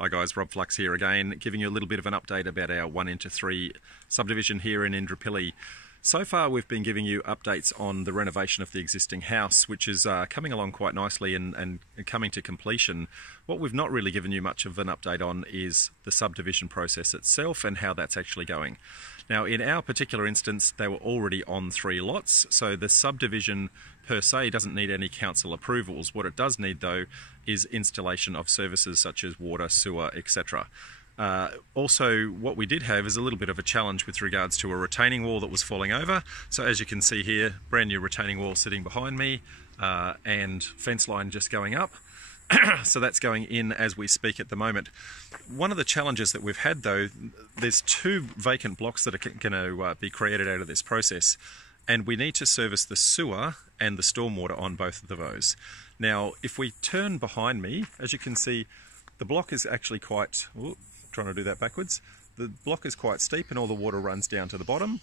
Hi guys, Rob Flux here again, giving you a little bit of an update about our 1-3 subdivision here in Indooroopilly. So far we've been giving you updates on the renovation of the existing house, which is coming along quite nicely and coming to completion. What we've not really given you much of an update on is the subdivision process itself and how that's actually going. Now in our particular instance they were already on 3 lots, so the subdivision per se doesn't need any council approvals. What it does need though is installation of services such as water, sewer, etc. Also, what we did have is a little bit of a challenge with regards to a retaining wall that was falling over. So as you can see here, brand new retaining wall sitting behind me and fence line just going up. So that's going in as we speak at the moment. One of the challenges that we've had though, there's 2 vacant blocks that are going to be created out of this process, and we need to service the sewer and the stormwater on both of those. Now if we turn behind me, as you can see, the block is actually quite, trying to do that backwards, the block is quite steep and all the water runs down to the bottom,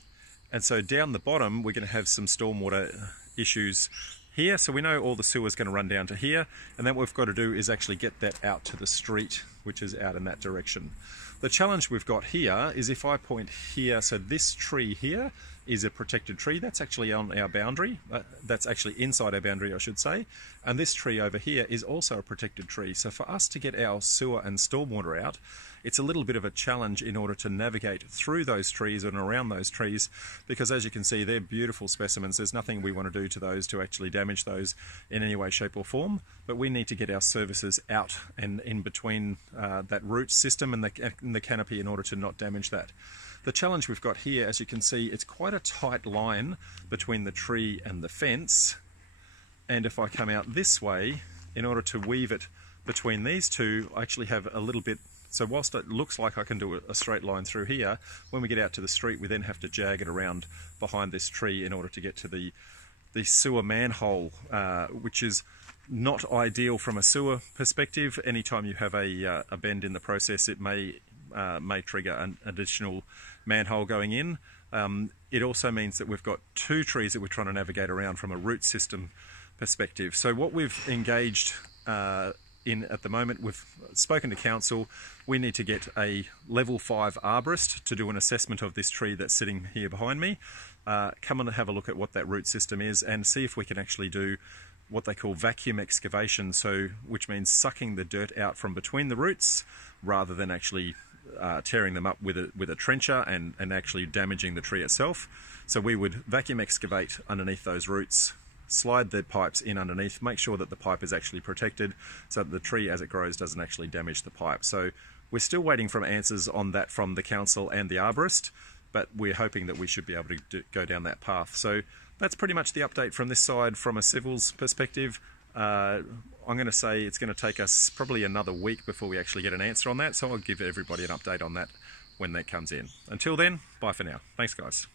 and so down the bottom we're going to have some stormwater issues here. So we know all the sewer is going to run down to here, and then what we've got to do is actually get that out to the street, which is out in that direction. The challenge we've got here is if I point here, so this tree here is a protected tree, that's actually on our boundary, that's actually inside our boundary I should say, and this tree over here is also a protected tree. So for us to get our sewer and stormwater out, it's a little bit of a challenge in order to navigate through those trees and around those trees, because as you can see they're beautiful specimens. There's nothing we want to do to those to actually damage those in any way, shape or form, but we need to get our services out and in between that root system and the canopy in order to not damage that. The challenge we've got here, as you can see, it's quite a tight line between the tree and the fence, and if I come out this way, in order to weave it between these two, I actually have a little bit. So whilst it looks like I can do a straight line through here, when we get out to the street we then have to jag it around behind this tree in order to get to the sewer manhole, which is not ideal from a sewer perspective. Anytime you have a bend in the process, it may trigger an additional manhole going in. It also means that we've got 2 trees that we're trying to navigate around from a root system perspective. So what we've engaged in at the moment, we've spoken to council. We need to get a level 5 arborist to do an assessment of this tree that's sitting here behind me, come and have a look at what that root system is and see if we can actually do what they call vacuum excavation, so which means sucking the dirt out from between the roots rather than actually tearing them up with a trencher and actually damaging the tree itself. So we would vacuum excavate underneath those roots, slide the pipes in underneath, make sure that the pipe is actually protected so that the tree as it grows doesn't actually damage the pipe. So we're still waiting for answers on that from the council and the arborist, but we're hoping that we should be able to go down that path. So that's pretty much the update from this side from a civils perspective. I'm going to say it's going to take us probably another week before we actually get an answer on that, so I'll give everybody an update on that when that comes in. Until then, bye for now. Thanks guys.